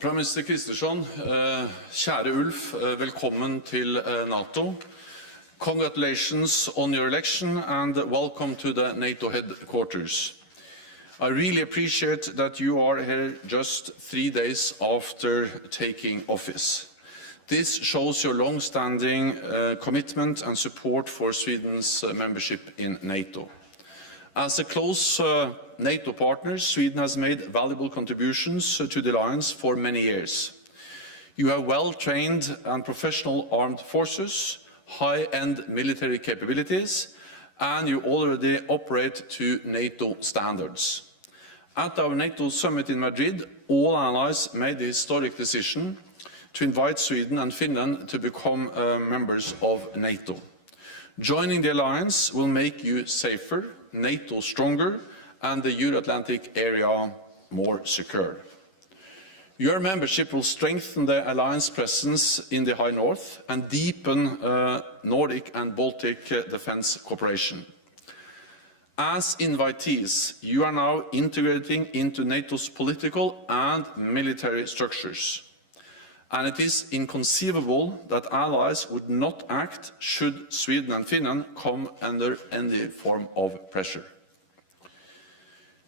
Prime Minister Kristersson, kjære Ulf, velkommen til NATO. Congratulations on your election and welcome to the NATO headquarters. I really appreciate that you are here just 3 days after taking office. This shows your long-standing commitment and support for Sweden's membership in NATO. As a close NATO partner, Sweden has made valuable contributions to the alliance for many years. You have well-trained and professional armed forces, high-end military capabilities, and you already operate to NATO standards. At our NATO summit in Madrid, all allies made the historic decision to invite Sweden and Finland to become members of NATO. Joining the alliance will make you safer, NATO stronger, and the Euro-Atlantic area more secure. Your membership will strengthen the alliance presence in the High North and deepen Nordic and Baltic defense cooperation. As invitees, you are now integrating into NATO's political and military structures. And it is inconceivable that allies would not act should Sweden and Finland come under any form of pressure.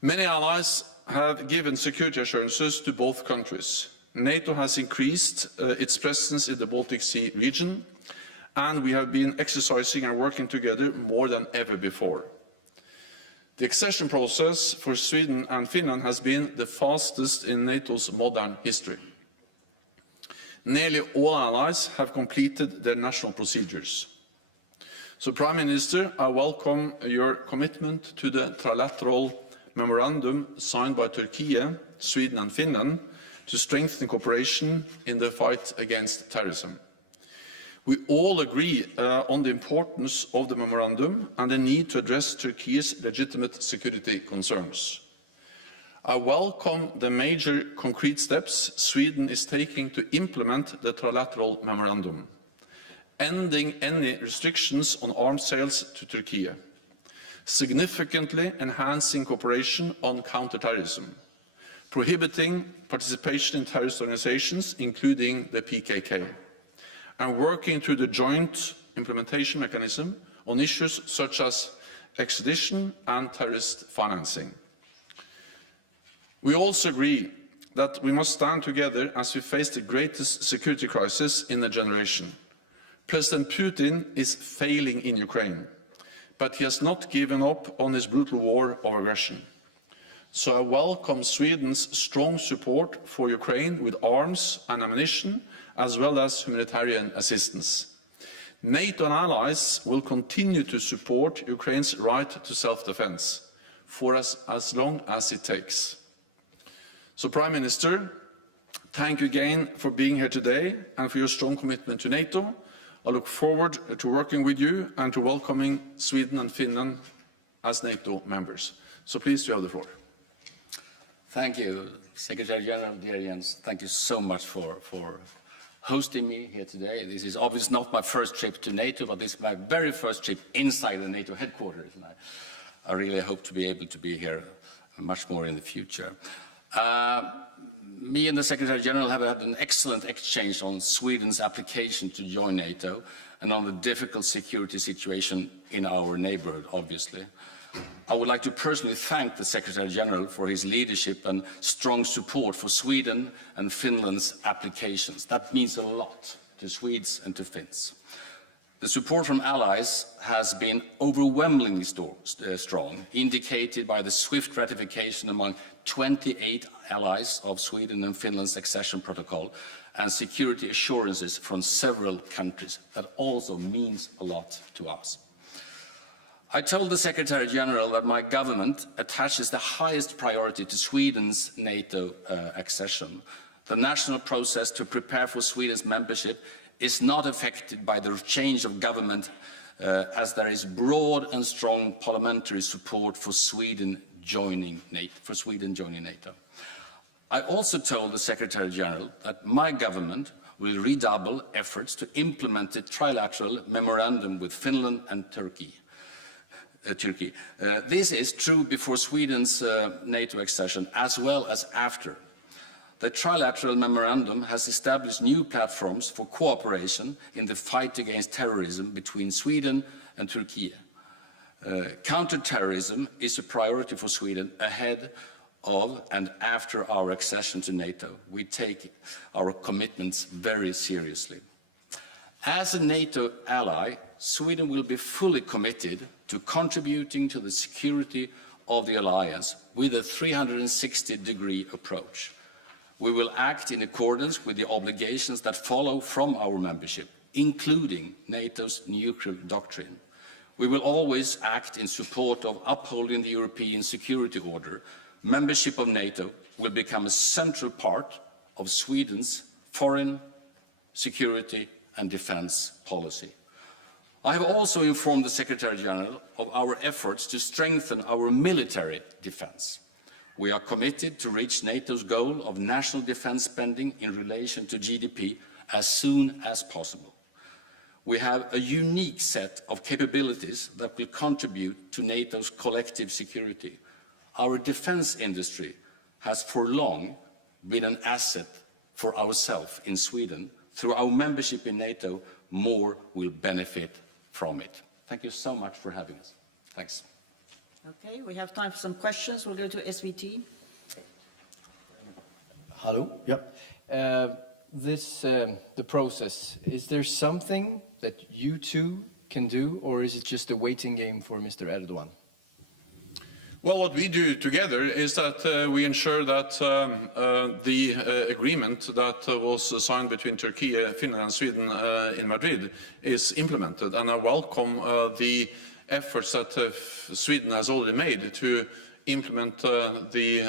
Many allies have given security assurances to both countries. NATO has increased its presence in the Baltic Sea region, and we have been exercising and working together more than ever before. The accession process for Sweden and Finland has been the fastest in NATO's modern history. Nearly all allies have completed their national procedures. So, Prime Minister, I welcome your commitment to the trilateral memorandum signed by Turkey, Sweden and Finland to strengthen cooperation in the fight against terrorism. We all agree on the importance of the memorandum and the need to address Turkey's legitimate security concerns. I welcome the major concrete steps Sweden is taking to implement the trilateral memorandum, ending any restrictions on arms sales to Turkey, significantly enhancing cooperation on counter-terrorism, prohibiting participation in terrorist organizations, including the PKK, and working through the joint implementation mechanism on issues such as extradition and terrorist financing. We also agree that we must stand together as we face the greatest security crisis in a generation. President Putin is failing in Ukraine, but he has not given up on his brutal war of aggression. So I welcome Sweden's strong support for Ukraine with arms and ammunition, as well as humanitarian assistance. NATO and allies will continue to support Ukraine's right to self-defense for as long as it takes. So, Prime Minister, thank you again for being here today and for your strong commitment to NATO. I look forward to working with you and to welcoming Sweden and Finland as NATO members. So please, you have the floor. Thank you, Secretary General, dear Jens. Thank you so much for hosting me here today. This is obviously not my first trip to NATO, but this is my very first trip inside the NATO headquarters. And I really hope to be able to be here much more in the future. Me and the Secretary General have had an excellent exchange on Sweden's application to join NATO and on the difficult security situation in our neighborhood, obviously. I would like to personally thank the Secretary General for his leadership and strong support for Sweden and Finland's applications. That means a lot to Swedes and to Finns. The support from allies has been overwhelmingly strong, indicated by the swift ratification among 28 allies of Sweden and Finland's accession protocol and security assurances from several countries. That also means a lot to us. I told the Secretary General that my government attaches the highest priority to Sweden's NATO accession. The national process to prepare for Sweden's membership is not affected by the change of government as there is broad and strong parliamentary support for Sweden joining NATO. I also told the Secretary General that my government will redouble efforts to implement the trilateral memorandum with Finland and Turkey. This is true before Sweden's NATO accession as well as after. The trilateral memorandum has established new platforms for cooperation in the fight against terrorism between Sweden and Turkey. Counter-terrorism is a priority for Sweden ahead of and after our accession to NATO. We take our commitments very seriously. As a NATO ally, Sweden will be fully committed to contributing to the security of the alliance with a 360-degree approach. We will act in accordance with the obligations that follow from our membership, including NATO's nuclear doctrine. We will always act in support of upholding the European security order. Membership of NATO will become a central part of Sweden's foreign, security and defence policy. I have also informed the Secretary-General of our efforts to strengthen our military defence. We are committed to reach NATO's goal of national defence spending in relation to GDP as soon as possible. We have a unique set of capabilities that will contribute to NATO's collective security. Our defence industry has for long been an asset for ourselves in Sweden. Through our membership in NATO, more will benefit from it. Thank you so much for having us. Thanks. Okay, we have time for some questions. We'll go to SVT. Hello. Yep. The process, is there something that you two can do, or is it just a waiting game for Mr. Erdogan? Well, what we do together is that we ensure that the agreement that was signed between Turkey, Finland and Sweden in Madrid is implemented. And I welcome the efforts that Sweden has already made to implement the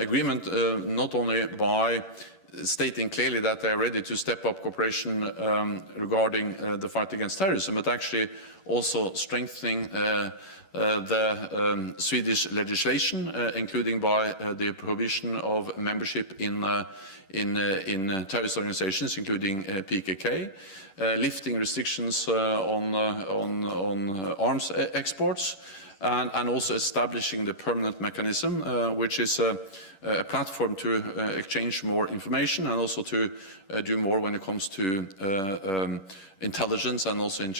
agreement, not only by stating clearly that they are ready to step up cooperation regarding the fight against terrorism, but actually also strengthening the Swedish legislation, including by the provision of membership in terrorist organizations, including PKK, lifting restrictions on arms exports, and also establishing the permanent mechanism, which is a platform to exchange more information and also to do more when it comes to intelligence and also in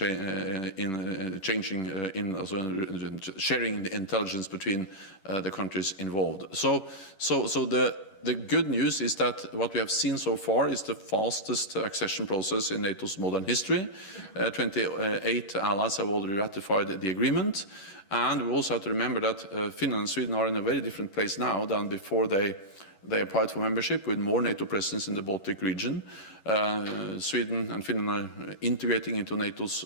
sharing intelligence between the countries involved. So the good news is that what we have seen so far is the fastest accession process in NATO's modern history. 28 allies have already ratified the agreement. And we also have to remember that Finland and Sweden are in a very different place now than before they applied for membership, with more NATO presence in the Baltic region. Sweden and Finland are integrating into NATO's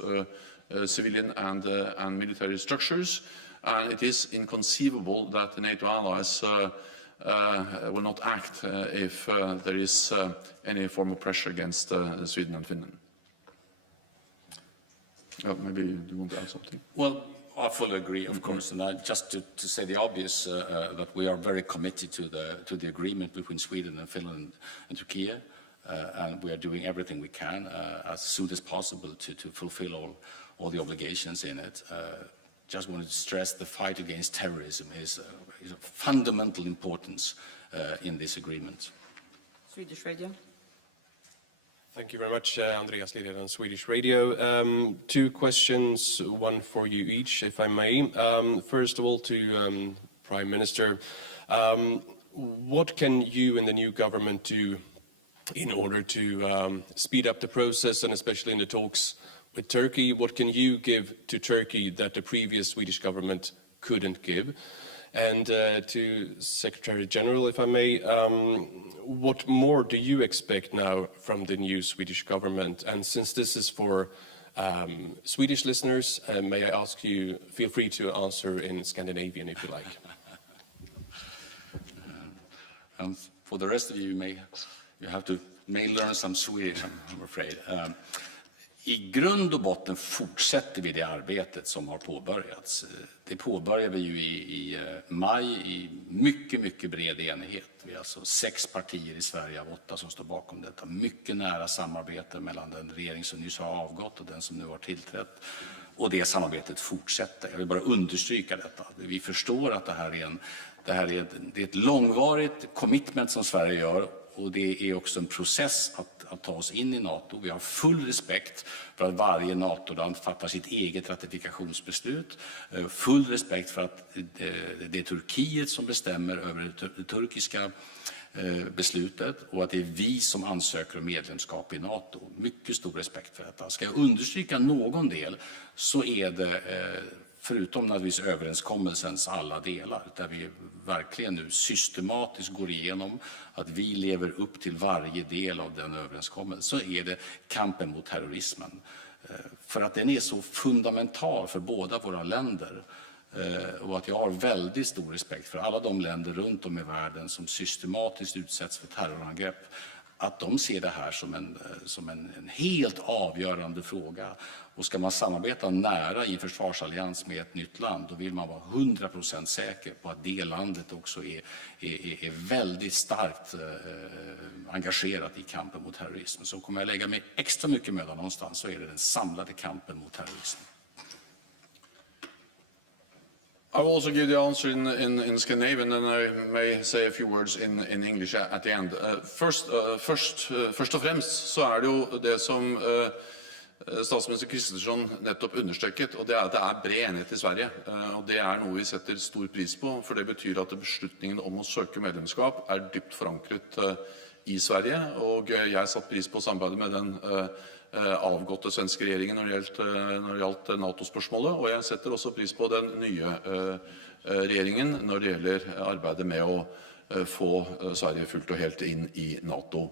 civilian and military structures. And it is inconceivable that the NATO allies will not act if there is any form of pressure against Sweden and Finland. Maybe you want to add something? Well, I fully agree, of course, and just to say the obvious, that we are very committed to the agreement between Sweden and Finland and Turkey, and we are doing everything we can as soon as possible to fulfill all the obligations in it. Just wanted to stress the fight against terrorism is of fundamental importance in this agreement. Swedish Radio. Thank you very much, Andreas Lilja on Swedish Radio. Two questions, one for you each, if I may. First of all, to Prime Minister, what can you and the new government do in order to speed up the process, and especially in the talks with Turkey? What can you give to Turkey that the previous Swedish government couldn't give? And to Secretary General, if I may, what more do you expect now from the new Swedish government? And since this is for Swedish listeners, may I ask you, feel free to answer in Scandinavian if you like. For the rest of you, may learn some Swedish, I'm afraid. I grund och botten fortsätter vi det arbetet som har påbörjats. Det påbörjade vi ju i maj i mycket bred enighet. Vi är alltså 6 partier i Sverige av 8 som står bakom detta. Mycket nära samarbete mellan den regering som nyss har avgått och den som nu har tillträtt. Och det samarbetet fortsätter. Jag vill bara understryka detta. Vi förstår att det Det här är ett långvarigt commitment som Sverige gör, och det är också en process att ta oss in i NATO. Vi har full respekt för att varje NATO-land fattar sitt eget ratifikationsbeslut. Full respekt för att det är Turkiet som bestämmer över det turkiska beslutet och att det är vi som ansöker om medlemskap i NATO. Mycket stor respekt för detta. Ska jag understryka någon del så är det förutom naturligtvis överenskommelsens alla delar, där vi verkligen nu systematiskt går igenom att vi lever upp till varje del av den överenskommelsen, så är det kampen mot terrorismen. För att den är så fundamental för båda våra länder. Och att jag har väldigt stor respekt för alla de länder runt om i världen som systematiskt utsätts för terrorangrepp. Att de ser det här som en helt avgörande fråga. Och ska man samarbeta nära i en försvarsallians med ett nytt land, då vill man vara 100% säker på att det landet också är väldigt starkt engagerat i kampen mot terrorism. Så kommer jag lägga mig extra mycket möda någonstans, så är det den samlade kampen mot terrorism. I will also give the answer in Scandinavian, and I may say a few words in English at the end. Først og fremst så er det jo det som statsminister Kristersson nettopp understreket, og det er at det er bred enighet i Sverige. Og det er noe vi setter stor pris på, for det betyr at beslutningen om å søke medlemskap er dypt forankret i Sverige. Og jeg satt pris på samarbeidet med den avgåtte svenske regjeringen når det gjaldt NATO-spørsmålet, og jeg setter også pris på den nye regjeringen når det gjelder arbeidet med å få Sverige fullt og helt inn i NATO.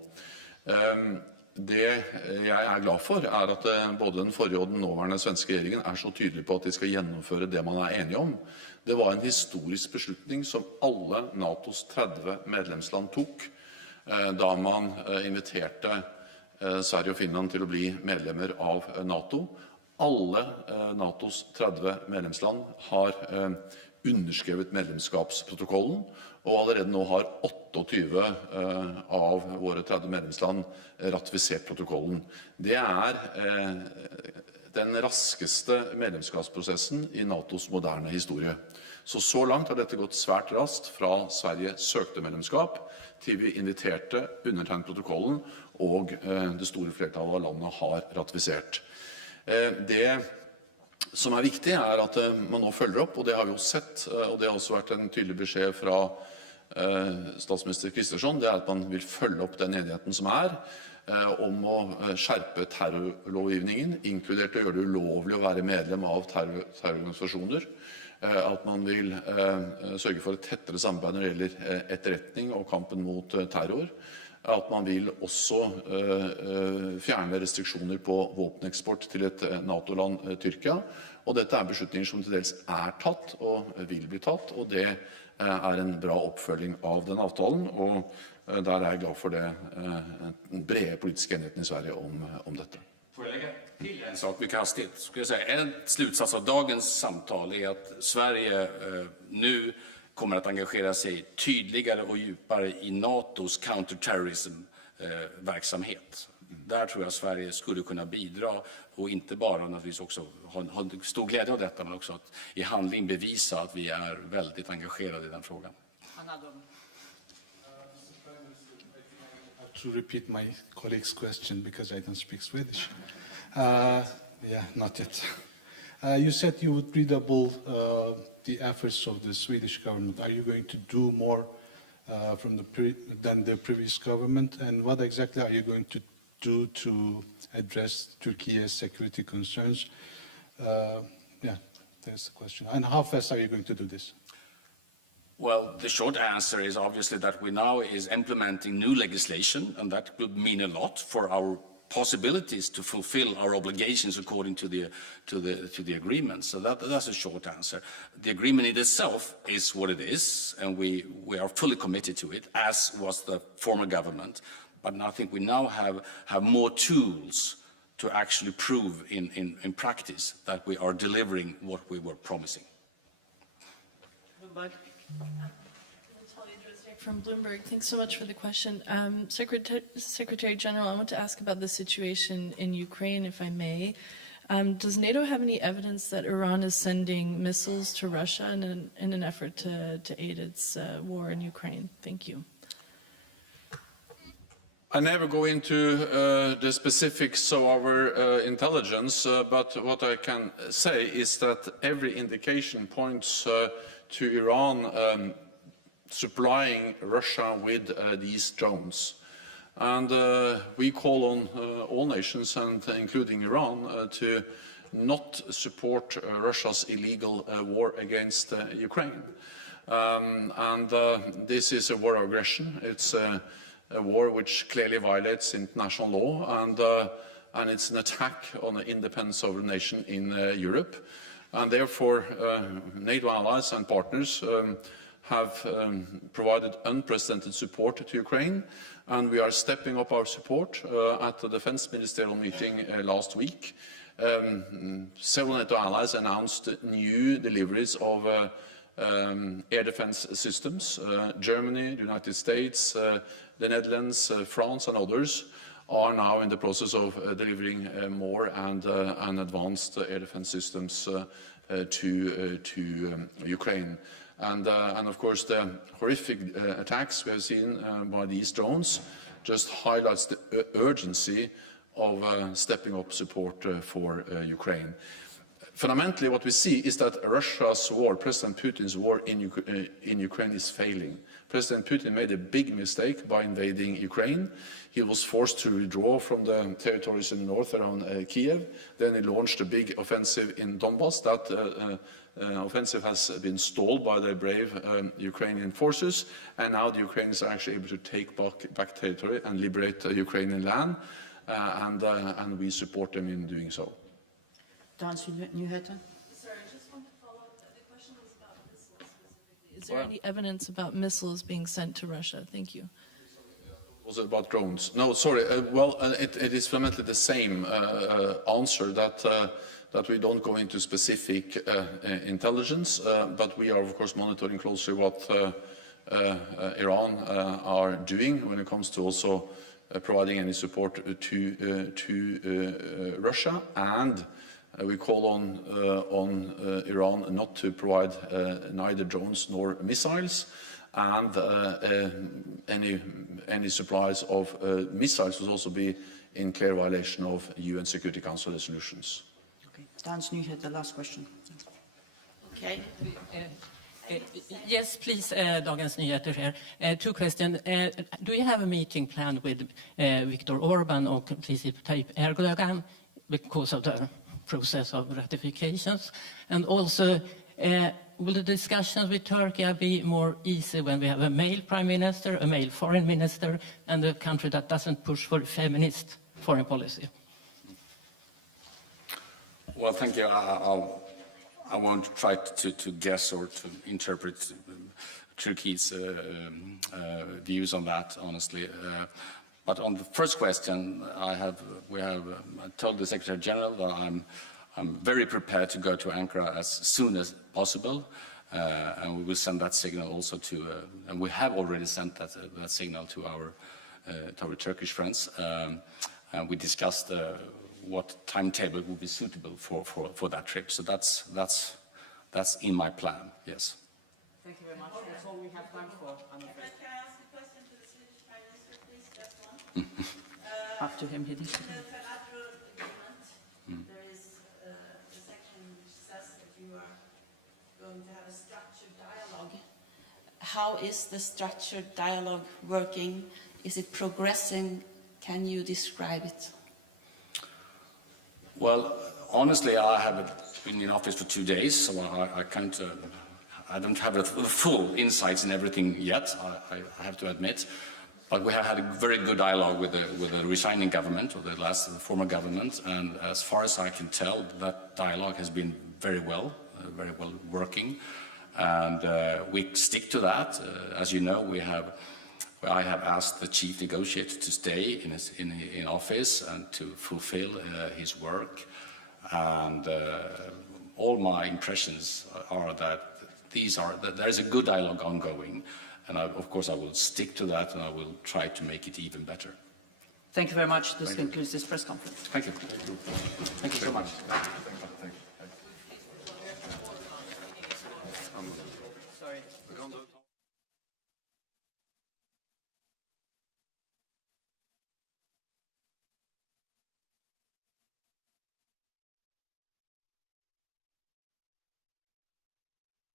Det jeg er glad for er at både den forrige og den nåværende svenske regjeringen er så tydelige på at de skal gjennomføre det man er enige om. Det var en historisk beslutning som alle NATOs 30 medlemsland tok da man inviterte Sverige og Finland til å bli medlemmer av NATO. Alle NATOs 30 medlemsland har underskrevet medlemskapsprotokollen, og allerede nå har 28 av våre 30 medlemsland ratifisert protokollen. Det er den raskeste medlemskapsprosessen i NATOs moderne historie. Så langt har dette gått svært raskt fra Sverige søkte medlemskap til vi inviterte, undertegnet protokollen, og det store flertallet av landene har ratifisert. Det som er viktig er at man nå følger opp, og det har vi jo sett, og det har også vært en tydelig beskjed fra statsminister Kristersson, det er at man vil følge opp den enigheten som er om å skjerpe terrorlovgivningen, inkludert å gjøre det ulovlig å være medlem av terrororganisasjoner, at man vil sørge for et tettere samarbeid når det gjelder etterretning og kampen mot terror, at man vil også fjerne restriksjoner på våpeneksport til et NATO-land, Tyrkia. Og dette er beslutninger som til dels er tatt og vil bli tatt, og det er en bra oppfølging av den avtalen, og der er jeg glad for den brede politiske enigheten i Sverige om dette. Får jag lägga till en sak mycket hastigt? Skulle jag säga, en slutsats av dagens samtal är att Sverige nu kommer att engagera sig tydligare och djupare i NATOs counterterrorism-verksamhet. Där tror jag Sverige skulle kunna bidra, och inte bara naturligtvis också ha stor glädje av detta, men också att i handling bevisa att vi är väldigt engagerade i den frågan. To repeat my colleague's question because I don't speak Swedish. Not yet. You said you would redouble the efforts of the Swedish government. Are you going to do more than the previous government? And what exactly are you going to do to address Turkey's security concerns? That's the question. And how fast are you going to do this? Well, the short answer is obviously that we now is implementing new legislation, and that will mean a lot for our possibilities to fulfill our obligations according to the agreement. So that's a short answer. The agreement in itself is what it is, and we are fully committed to it, as was the former government. But I think we now have more tools to actually prove in practice that we are delivering what we were promising. From Bloomberg, thanks so much for the question. Secretary General, I want to ask about the situation in Ukraine, if I may. Does NATO have any evidence that Iran is sending missiles to Russia in an effort to aid its war in Ukraine? Thank you. I never go into the specifics of our intelligence, but what I can say is that every indication points to Iran supplying Russia with these drones. And we call on all nations, and including Iran, to not support Russia's illegal war against Ukraine. This is a war of aggression. It's a war which clearly violates international law, and it's an attack on the independent sovereign nation in Europe. And therefore, NATO allies and partners have provided unprecedented support to Ukraine, and we are stepping up our support at the defense ministerial meeting last week. Several NATO allies announced new deliveries of air defense systems. Germany, the United States, the Netherlands, France and others are now in the process of delivering more and advanced air defense systems to Ukraine. And of course, the horrific attacks we have seen by these drones just highlights the urgency of stepping up support for Ukraine. Fundamentally, what we see is that Russia's war, President Putin's war in Ukraine, is failing. President Putin made a big mistake by invading Ukraine. He was forced to withdraw from the territories in the north around Kiev. Then he launched a big offensive in Donbass. That offensive has been stalled by the brave Ukrainian forces, and now the Ukrainians are actually able to take back territory and liberate Ukrainian land, and we support them in doing so. Daanse Nyheter. Sorry, I just want to follow up. The question was about missiles specifically. Is there any evidence about missiles being sent to Russia? Thank you. Was it about drones? No, sorry. It is fundamentally the same answer that we don't go into specific intelligence, but we are of course monitoring closely what Iran are doing when it comes to also providing any support to Russia, and we call on Iran not to provide neither drones nor missiles, and any supplies of missiles will also be in clear violation of UN Security Council resolutions. Okay. Daanse Nyheter, the last question. Okay. Yes, please, Dagens Nyheter here. Two questions. Do you have a meeting planned with Viktor Orban or Recep Tayyip Erdogan because of the process of ratifications? And also, will the discussions with Turkey be more easy when we have a male prime minister, a male foreign minister, and a country that doesn't push for feminist foreign policy? Well, thank you. I won't try to guess or to interpret Turkey's views on that, honestly. But on the first question, I told the Secretary General that I'm very prepared to go to Ankara as soon as possible, and we will send that signal also to, and we have already sent that signal to our Turkish friends. And we discussed what timetable would be suitable for that trip. So that's in my plan. Yes. Thank you very much. That's all we have time for. Can I ask a question to the Swedish Prime Minister, please? Just one. Up to him, he needs to. In the bilateral agreement, there is a section which says that you are going to have a structured dialogue. How is the structured dialogue working? Is it progressing? Can you describe it? Well, honestly, I haven't been in office for 2 days, so I can't. I don't have the full insights in everything yet. I have to admit, but we have had a very good dialogue with the resigning government, or the former government, and as far as I can tell, that dialogue has been very well working, and we stick to that. As you know, I have asked the chief negotiator to stay in office and to fulfill his work, and all my impressions are that there is a good dialogue ongoing, and of course I will stick to that, and I will try to make it even better. Thank you very much. This concludes this press conference. Thank you. Thank you. so much.